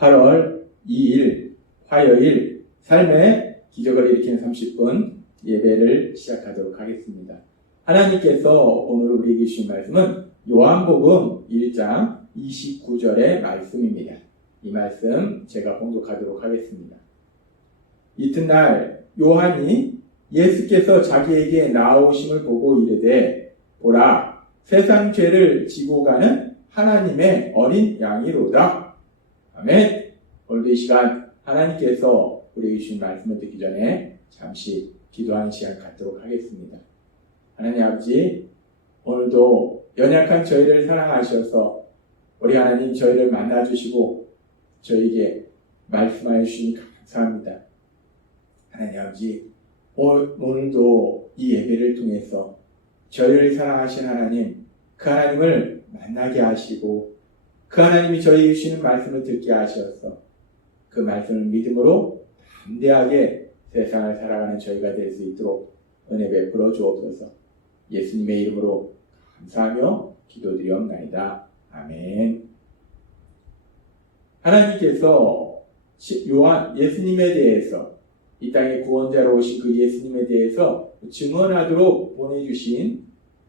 8월 2일 화요일 삶의 기적을 일으키는 30분 예배를 시작하도록 하겠습니다. 하나님께서 오늘 우리에게 주신 말씀은 요한복음 1장 29절의 말씀입니다. 이 말씀 제가 봉독하도록 하겠습니다. 이튿날 요한이 예수께서 자기에게 나오심을 보고 이르되 보라 세상 죄를 지고 가는 하나님의 어린 양이로다. 아멘. 오늘도 이 시간 하나님께서 우리에게 주신 말씀을 듣기 전에 잠시 기도하는 시간 갖도록 하겠습니다. 하나님 아버지, 오늘도 연약한 저희를 사랑하셔서 우리 하나님 저희를 만나주시고 저희에게 말씀하여 주시니 감사합니다. 하나님 아버지, 오늘도 이 예배를 통해서 저희를 사랑하신 하나님, 그 하나님을 만나게 하시고 그 하나님이 저희에게 주시는 말씀을 듣게 하셔서 그 말씀을 믿음으로 담대하게 세상을 살아가는 저희가 될 수 있도록 은혜 베풀어 주옵소서. 예수님의 이름으로 감사하며 기도드리옵나이다. 아멘. 하나님께서 예수님에 대해서 이 땅에 구원자로 오신 그 예수님에 대해서 증언하도록 보내주신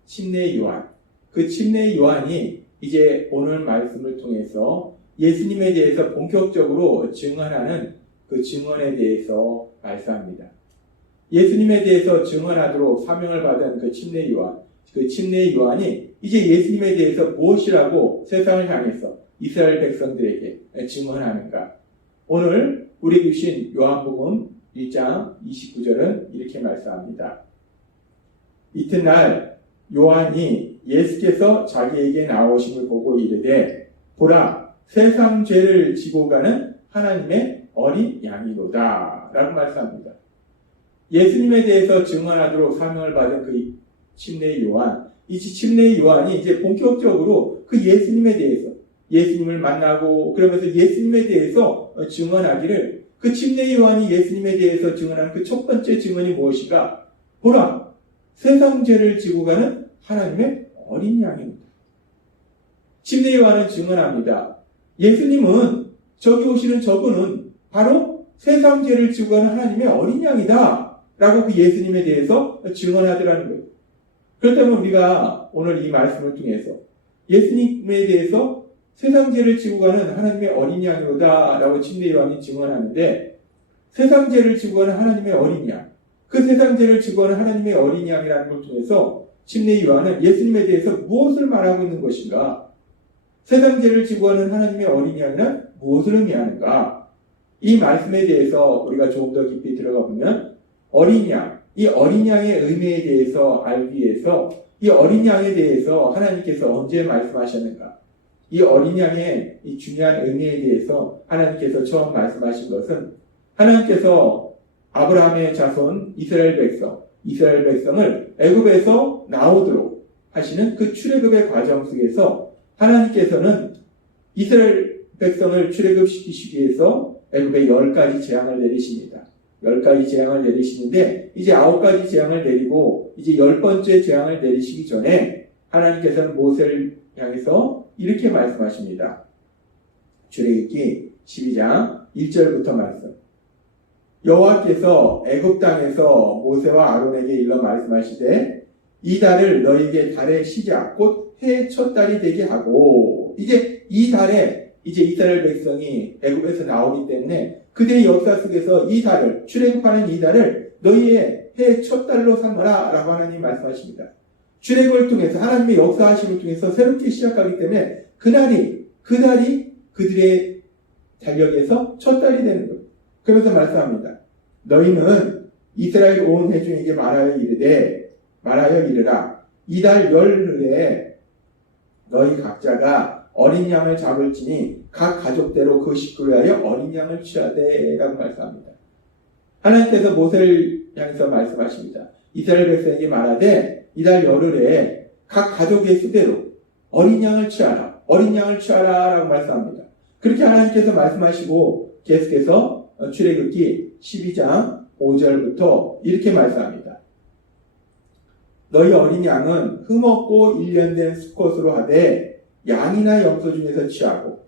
침례 요한, 그 침례 요한이 이제 오늘 말씀을 통해서 예수님에 대해서 본격적으로 증언하는 그 증언에 대해서 말씀합니다. 예수님에 대해서 증언하도록 사명을 받은 그 침례 요한, 그 침례 요한이 이제 예수님에 대해서 무엇이라고 세상을 향해서 이스라엘 백성들에게 증언하는가? 오늘 우리에게 주신 요한복음 1장 29절은 이렇게 말씀합니다. 이튿날 요한이 예수께서 자기에게 나오심을 보고 이르되 보라 세상 죄를 지고 가는 하나님의 어린 양이로다 라고 말씀합니다. 예수님에 대해서 증언하도록 사명을 받은 그 침례 요한, 이 침례 요한이 이제 본격적으로 그 예수님에 대해서 예수님을 만나고 그러면서 예수님에 대해서 증언하기를, 그 침례 요한이 예수님에 대해서 증언한 그 첫 번째 증언이 무엇인가? 보라 세상 죄를 지고 가는 하나님의 어린 양입니다. 침례 요한은 증언합니다. 예수님은, 저기 오시는 저분은 바로 세상 죄를 지고 가는 하나님의 어린 양이다 라고 그 예수님에 대해서 증언하더라는 거예요. 그렇다면 우리가 오늘 이 말씀을 통해서 예수님에 대해서 세상 죄를 지고 가는 하나님의 어린 양이로다 라고 침례 요한이 증언하는데, 세상 죄를 지고 가는 하나님의 어린 양, 그 세상 죄를 지고 가는 하나님의 어린 양이라는 걸 통해서 침례 요한은 예수님에 대해서 무엇을 말하고 있는 것인가? 세상 죄를 지고 가는 하나님의 어린 양은 무엇을 의미하는가? 이 말씀에 대해서 우리가 조금 더 깊이 들어가 보면 어린 양, 이 어린 양의 의미에 대해서 알기 위해서 이 어린 양에 대해서 하나님께서 언제 말씀하셨는가? 이 어린 양의 이 중요한 의미에 대해서 하나님께서 처음 말씀하신 것은 하나님께서 아브라함의 자손 이스라엘 백성을 애굽에서 나오도록 하시는 그 출애굽의 과정 속에서 하나님께서는 이스라엘 백성을 출애굽시키시기 위해서 애굽에 10가지 재앙을 내리십니다. 10가지 재앙을 내리시는데 이제 9가지 재앙을 내리고 이제 10번째 재앙을 내리시기 전에 하나님께서는 모세를 향해서 이렇게 말씀하십니다. 출애굽기 12장 1절부터 말씀. 여호와께서 애굽 땅에서 모세와 아론에게 일러 말씀하시되 이 달을 너희에게 달의 시작 곧 해의 첫 달이 되게 하고, 이제 이 달에 이제 이스라엘 백성이 애굽에서 나오기 때문에 그들의 역사 속에서 이 달을, 출애굽하는 이 달을 너희의 해의 첫 달로 삼아라 라고 하나님 말씀하십니다. 출애굽을 통해서 하나님의 역사하심을 통해서 새롭게 시작하기 때문에 그 달이 그들의 달력에서 첫 달이 되는 거예요. 그러면서 말씀합니다. 너희는 이스라엘 온 회중에게 말하여 이르라. 이달 열흘에 너희 각자가 어린 양을 잡을지니 각 가족대로 그 식구를 하여 어린 양을 취하되 라고 말씀합니다. 하나님께서 모세를 향해서 말씀하십니다. 이스라엘 백성에게 말하되 이달 열흘에 각 가족의 수대로 어린 양을 취하라 라고 말씀합니다. 그렇게 하나님께서 말씀하시고 계속해서 출애굽기 12장 5절부터 이렇게 말씀합니다. 너희 어린 양은 흠없고 일련된 수컷으로 하되 양이나 염소 중에서 취하고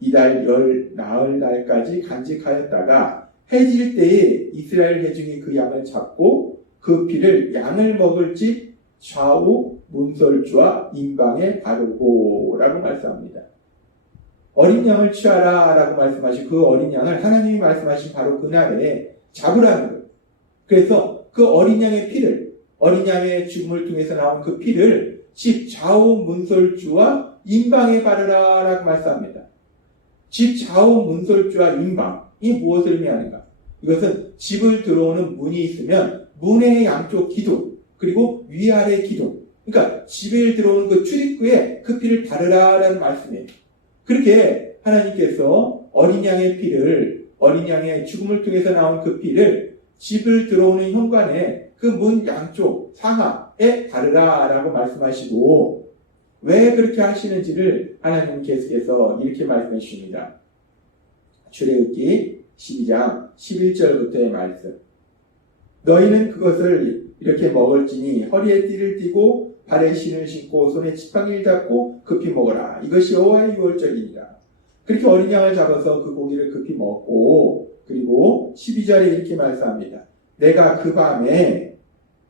이달 열 나흘 날까지 간직하였다가 해질 때에 이스라엘 회중이 그 양을 잡고 그 피를 양을 먹을 집 좌우 문설주와 임방에 바르고 라고 말씀합니다. 어린 양을 취하라 라고 말씀하신 그 어린 양을 하나님이 말씀하신 바로 그날에 잡으라는 거예요. 그래서 그 어린 양의 피를, 어린 양의 죽음을 통해서 나온 그 피를 집 좌우 문설주와 임방에 바르라 라고 말씀합니다. 집 좌우 문설주와 임방이 무엇을 의미하는가? 이것은 집을 들어오는 문이 있으면 문의 양쪽 기둥, 그리고 위아래 기둥, 그러니까 집에 들어오는 그 출입구에 그 피를 바르라 라는 말씀이에요. 그렇게 하나님께서 어린 양의 피를, 어린 양의 죽음을 통해서 나온 그 피를 집을 들어오는 현관에 그 문 양쪽 상하에 바르라 라고 말씀하시고, 왜 그렇게 하시는지를 하나님은 계속해서 이렇게 말씀해 주십니다. 출애굽기 12장 11절부터의 말씀. 너희는 그것을 이렇게 먹을지니 허리에 띠를 띠고 발에 신을 신고 손에 지팡이를 잡고 급히 먹어라. 이것이 여호와의 유월절이니라. 그렇게 어린 양을 잡아서 그 고기를 급히 먹고, 그리고 12절에 이렇게 말씀합니다. 내가 그 밤에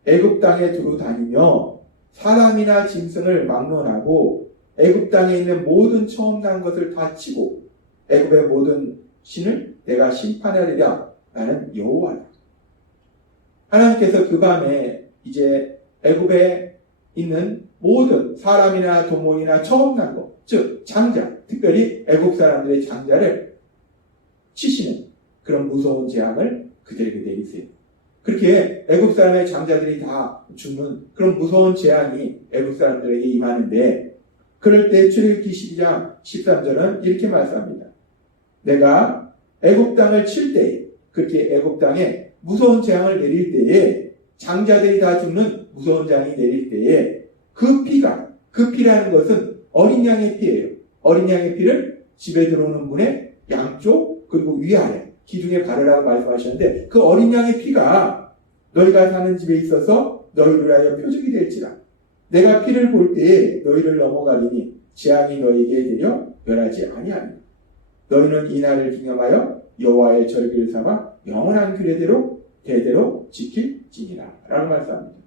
애굽 땅에 두루 다니며 사람이나 짐승을 막론하고 애굽 땅에 있는 모든 처음 난 것을 다 치고 애굽의 모든 신을 내가 심판하리라. 나는 여호와라. 하나님께서 그 밤에 이제 애굽에 있는 모든 사람이나 동물이나 처음 난 것, 즉 장자, 특별히 애굽 사람들의 장자를 치시는 그런 무서운 재앙을 그들에게 내리세요. 그렇게 애굽 사람의 장자들이 다 죽는 그런 무서운 재앙이 애굽 사람들에게 임하는데, 그럴 때 출애굽기 12장 13절은 이렇게 말씀합니다. 내가 애굽 땅을 칠 때에, 그렇게 애굽 땅에 무서운 재앙을 내릴 때에, 장자들이 다 죽는 무서운 재앙이 내릴 때에 그 피가, 그 피라는 것은 어린 양의 피예요. 어린 양의 피를 집에 들어오는 문의 양쪽 그리고 위아래 기둥에 바르라고 말씀하셨는데, 그 어린 양의 피가 너희가 사는 집에 있어서 너희를 위하여 표적이 될지라. 내가 피를 볼 때에 너희를 넘어가리니 재앙이 너희에게 되려 멸하지 아니하리라. 너희는 이 날을 기념하여 여호와의 절기를 삼아 영원한 규례대로 대대로 지킬지니라 라고 말씀합니다.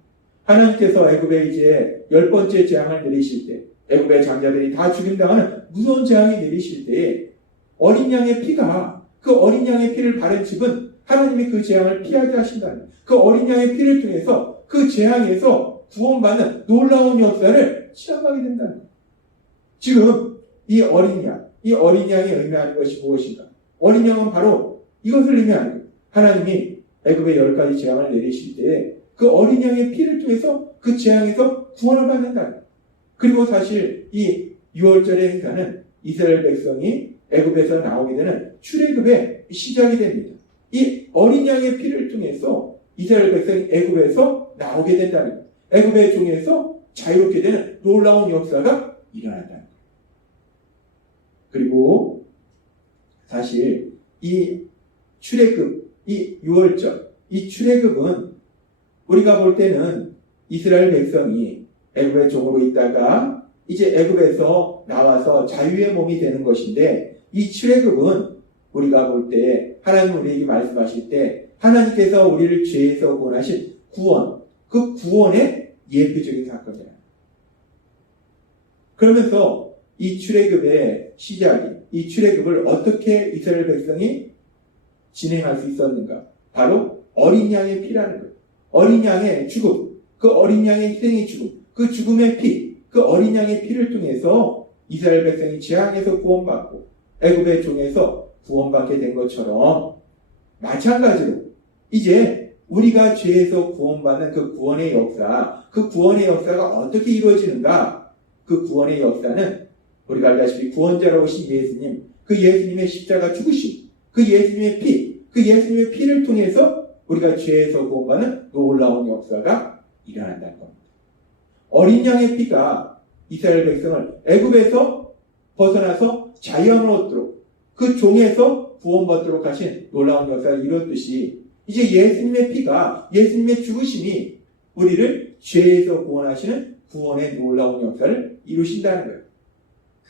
하나님께서 애굽에 이제 10번째 재앙을 내리실 때, 애굽의 장자들이 다 죽임당하는 무서운 재앙이 내리실 때에 어린 양의 피가, 그 어린 양의 피를 바른 집은 하나님이 그 재앙을 피하게 하신다는, 그 어린 양의 피를 통해서 그 재앙에서 구원받는 놀라운 역사를 체험하게 된다는 거예요. 지금 이 어린 양이 의미하는 것이 무엇인가? 어린 양은 바로 이것을 의미하는 거예요. 하나님이 애굽의 10가지 재앙을 내리실 때에 그 어린 양의 피를 통해서 그 재앙에서 구원을 받는다는 거예요. 그리고 사실 이 6월절의 행사는 이스라엘 백성이 애굽에서 나오게 되는 출애굽의 시작이 됩니다. 이 어린 양의 피를 통해서 이스라엘 백성이 애굽에서 나오게 된다는 거예요. 애굽의 종에서 자유롭게 되는 놀라운 역사가 일어난다는 거예요. 그리고 사실 이 출애굽, 이 6월절, 이 출애굽은 우리가 볼 때는 이스라엘 백성이 애굽의 종으로 있다가 이제 애굽에서 나와서 자유의 몸이 되는 것인데, 이 출애굽은 우리가 볼 때 하나님 우리에게 말씀하실 때 하나님께서 우리를 죄에서 구원하신 구원, 그 구원의 예표적인 사건이에요. 그러면서 이 출애굽의 시작이, 이 출애굽을 어떻게 이스라엘 백성이 진행할 수 있었는가? 바로 어린 양의 피라는 거예요. 어린 양의 죽음, 그 어린 양의 희생의 죽음, 그 죽음의 피, 그 어린 양의 피를 통해서 이스라엘 백성이 재앙에서 구원받고 애굽의 종에서 구원받게 된 것처럼, 마찬가지로 이제 우리가 죄에서 구원받는 그 구원의 역사, 그 구원의 역사가 어떻게 이루어지는가? 그 구원의 역사는 우리가 알다시피 구원자로 오신 예수님, 그 예수님의 십자가 죽으심, 그 예수님의 피, 그 예수님의 피를 통해서 우리가 죄에서 구원받는 놀라운 역사가 일어난다는 겁니다. 어린 양의 피가 이스라엘 백성을 애굽에서 벗어나서 자유함을 얻도록, 그 종에서 구원받도록 하신 놀라운 역사를 이뤘듯이, 이제 예수님의 피가, 예수님의 죽으심이 우리를 죄에서 구원하시는 구원의 놀라운 역사를 이루신다는 거예요.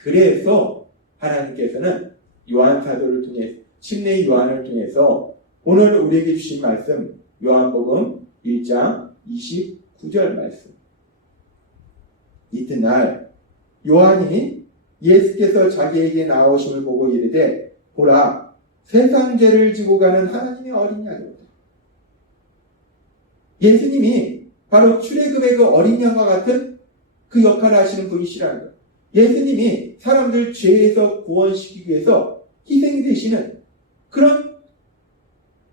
그래서 하나님께서는 요한 사도를 통해 침례 요한을 통해서 오늘 우리에게 주신 말씀 요한복음 1장 29절 말씀. 이튿날 요한이 예수께서 자기에게 나오심을 보고 이르되 보라 세상 죄를 지고 가는 하나님의 어린 양이로다. 예수님이 바로 출애굽의 그 어린 양과 같은 그 역할을 하시는 분이시라는 거예요. 예수님이 사람들 죄에서 구원시키기 위해서 희생이 되시는 그런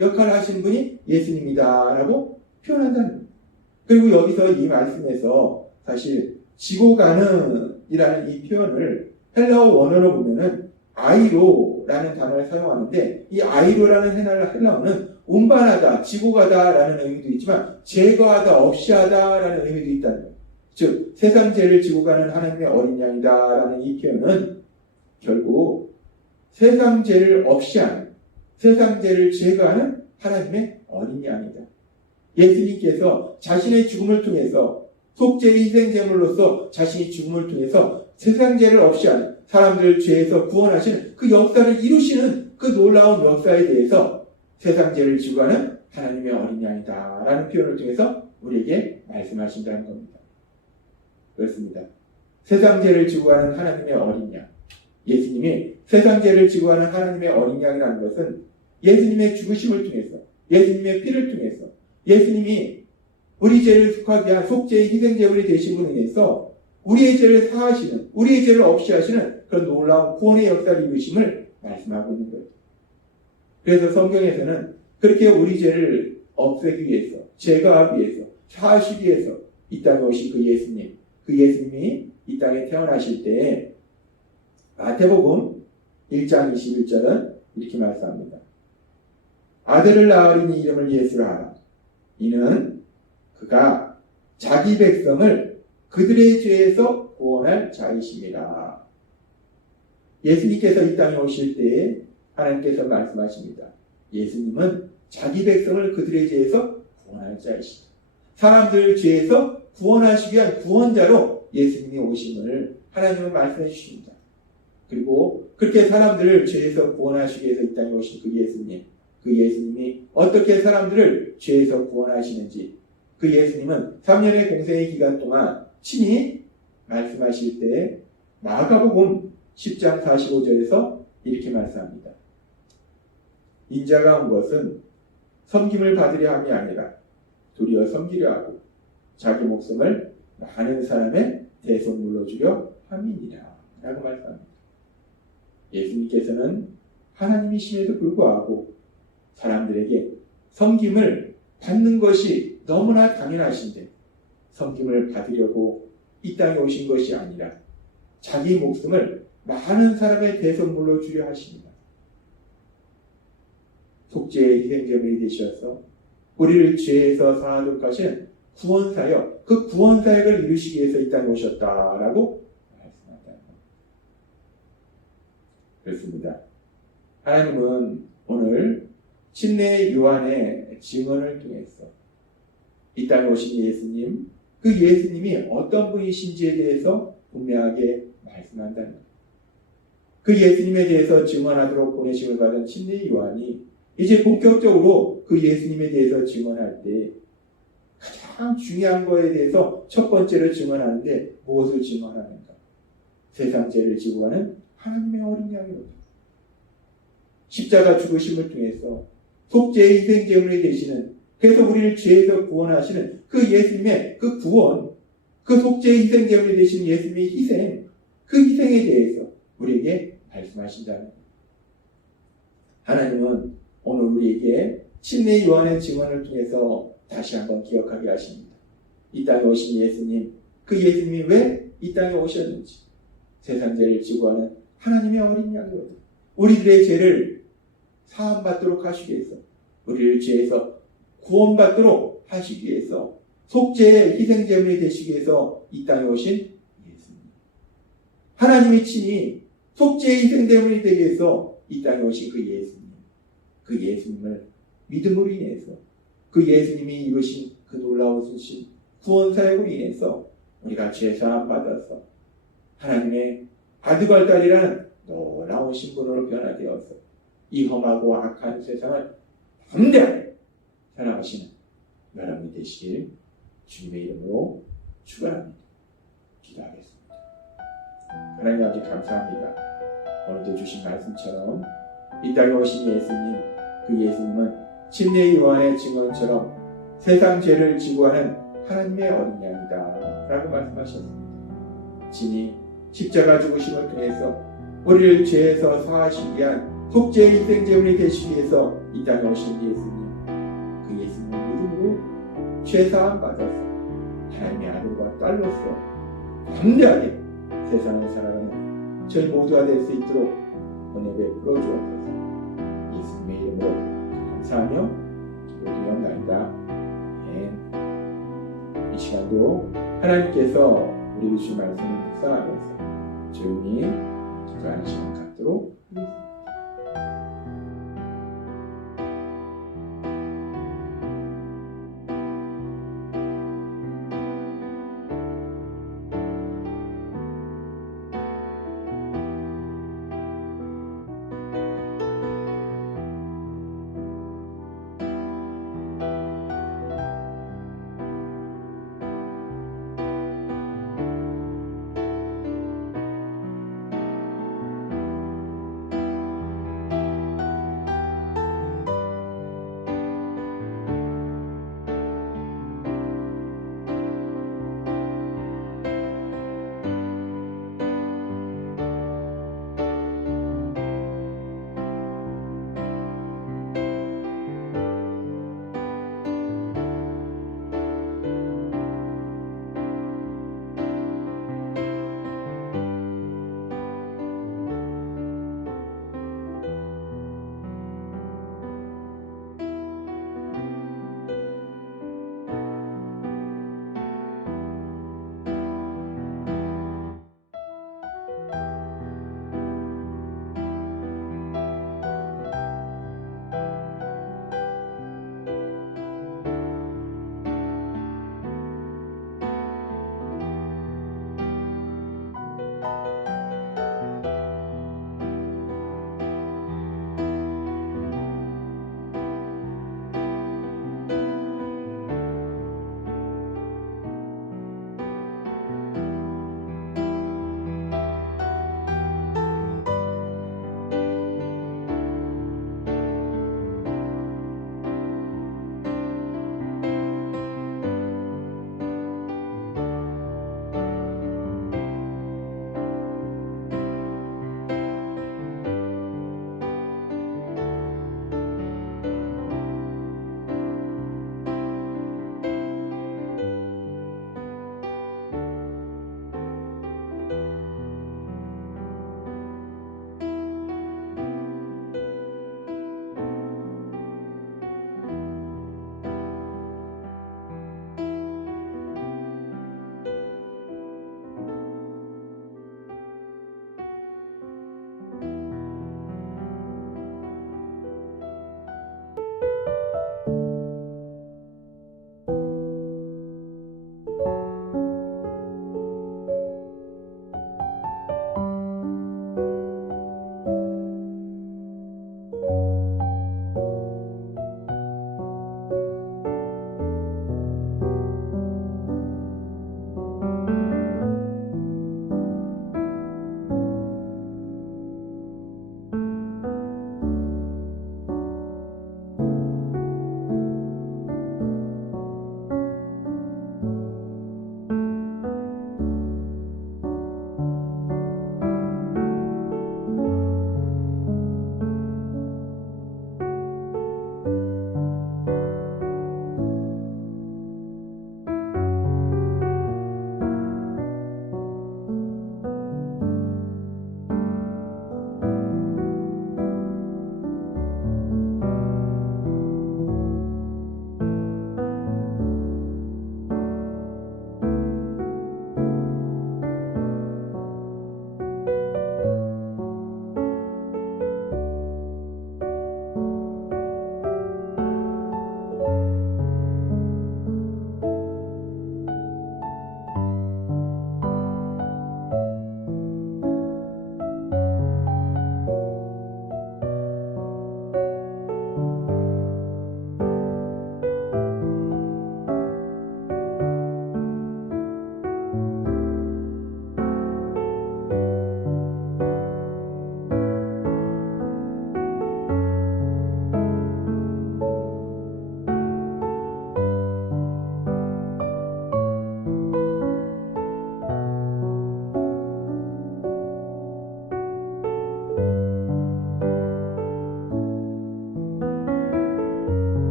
역할을 하시는 분이 예수님이다라고 표현한다는 거예요. 그리고 여기서 이 말씀에서 사실 지고 가는 이라는 이 표현을 헬라어 원어로 보면은 아이로라는 단어를 사용하는데 이 아이로라는 헬라어는 운반하다, 지고 가다라는 의미도 있지만 제거하다, 없이 하다라는 의미도 있다는 거예요. 즉 세상 죄를 지고 가는 하나님의 어린 양이다라는 이 표현은 결국 세상 죄를 없이 하는, 세상 죄를 제거하는 하나님의 어린 양이다. 예수님께서 자신의 죽음을 통해서 속죄의 희생제물로서 자신이 죽음을 통해서 세상 죄를 없이 하는 사람들을 죄에서 구원하시는 그 역사를 이루시는 그 놀라운 역사에 대해서 세상 죄를 지고 가는 하나님의 어린 양이다 라는 표현을 통해서 우리에게 말씀하신다는 겁니다. 그렇습니다. 세상 죄를 지고 가는 하나님의 어린 양, 예수님이 세상 죄를 지고 가는 하나님의 어린 양이라는 것은 예수님의 죽으심을 통해서, 예수님의 피를 통해서, 예수님이 우리 죄를 속하게 한 속죄의 희생제물이 되신 분에 대해서 우리의 죄를 사하시는, 우리의 죄를 없이 하시는 그런 놀라운 구원의 역사를 이루심을 말씀하고 있는 거예요. 그래서 성경에서는 그렇게 우리 죄를 없애기 위해서, 제거하기 위해서, 사하시기 위해서 이 땅에 오신 그 예수님, 그 예수님이 이 땅에 태어나실 때 마태복음 1장 21절은 이렇게 말씀합니다. 아들을 낳으리니 이름을 예수라 하라. 이는 그가 자기 백성을 그들의 죄에서 구원할 자이십니다. 예수님께서 이 땅에 오실 때 하나님께서 말씀하십니다. 예수님은 자기 백성을 그들의 죄에서 구원할 자이시다. 사람들 죄에서 구원하시기 위한 구원자로 예수님이 오심을 하나님은 말씀해 주십니다. 그리고 그렇게 사람들을 죄에서 구원하시기 위해서 이 땅에 오신 그 예수님, 그 예수님이 어떻게 사람들을 죄에서 구원하시는지 그 예수님은 3년의 공생의 기간 동안 친히 말씀하실 때 마가복음 10장 45절에서 이렇게 말씀합니다. 인자가 온 것은 섬김을 받으려 함이 아니라 도리어 섬기려 하고 자기 목숨을 많은 사람의 대속물로 주려 함이니라 라고 말씀합니다. 예수님께서는 하나님이심에도 불구하고 사람들에게 섬김을 받는 것이 너무나 당연하신데 섬김을 받으려고 이 땅에 오신 것이 아니라 자기 목숨을 많은 사람의 대속물로 주려 하십니다. 속죄의 희생제물이 되셔서 우리를 죄에서 사하도록 하신 구원사역, 그 구원사역을 이루시기 위해서 이 땅에 오셨다라고 말씀한다. 그렇습니다. 하나님은 오늘 침례 요한의 증언을 통해서 이 땅에 오신 예수님, 그 예수님이 어떤 분이신지에 대해서 분명하게 말씀한다는 것. 그 예수님에 대해서 증언하도록 보내심을 받은 침례 요한이 이제 본격적으로 그 예수님에 대해서 증언할 때 가장 중요한 거에 대해서 첫 번째로 증언하는데 무엇을 증언하는가? 세상 죄를 지고 가는 하나님의 어린 양이로다. 십자가 죽으심을 통해서 속죄의 희생제물이 되시는, 그래서 우리를 죄에서 구원하시는 그 예수님의 그 구원, 그 속죄의 희생제물이 되신 예수님의 희생, 그 희생에 대해서 우리에게 말씀하신다는 거예요. 하나님은 오늘 우리에게 침례 요한의 증언을 통해서 다시 한번 기억하게 하십니다. 이 땅에 오신 예수님, 그 예수님이 왜 이 땅에 오셨는지, 세상 죄를 지고 하는 하나님의 어린 양이거든요. 우리들의 죄를 사함받도록 하시기 위해서, 우리를 죄에서 구원받도록 하시기 위해서, 속죄의 희생제물이 되시기 위해서 이 땅에 오신 예수님. 하나님이 친히 속죄의 희생제물이 되기 위해서 이 땅에 오신 그 예수님. 그 예수님을 믿음으로 인해서, 그 예수님이 이루신 그 놀라우신 구원사역으로 인해서 우리가 죄사함 받아서 하나님의 아들과 딸이라는 놀라운 신분으로 변화되어서 이 험하고 악한 세상을 담대하게 살아가시는 여러분이 되시길 주님의 이름으로 축원합니다. 기도하겠습니다. 하나님 아버지 감사합니다. 오늘도 주신 말씀처럼 이 땅에 오신 예수님, 그 예수님은 침례 요한의 증언처럼 세상 죄를 지고 하는 하나님의 어린 양이다 라고 말씀하셨습니다. 진이 십자가 죽으심을 통해서 우리를 죄에서 사하시기 위한 속죄의 희생제물이 되시기 위해서 이 땅에 오신 예수님, 그 예수님 믿음으로 죄사함 받아서 하나님의 아들과 딸로서 담대하게 세상을 살아가는 저희 모두가 될 수 있도록 은혜 베풀어 주옵소서. 예수님의 이름으로 감사하며 기도드리옵나이다. 아멘. 이 시간도 하나님께서 우리 주신 말씀을 묵상하면서 조용히 기도하는 시간 갖도록 하겠습니다.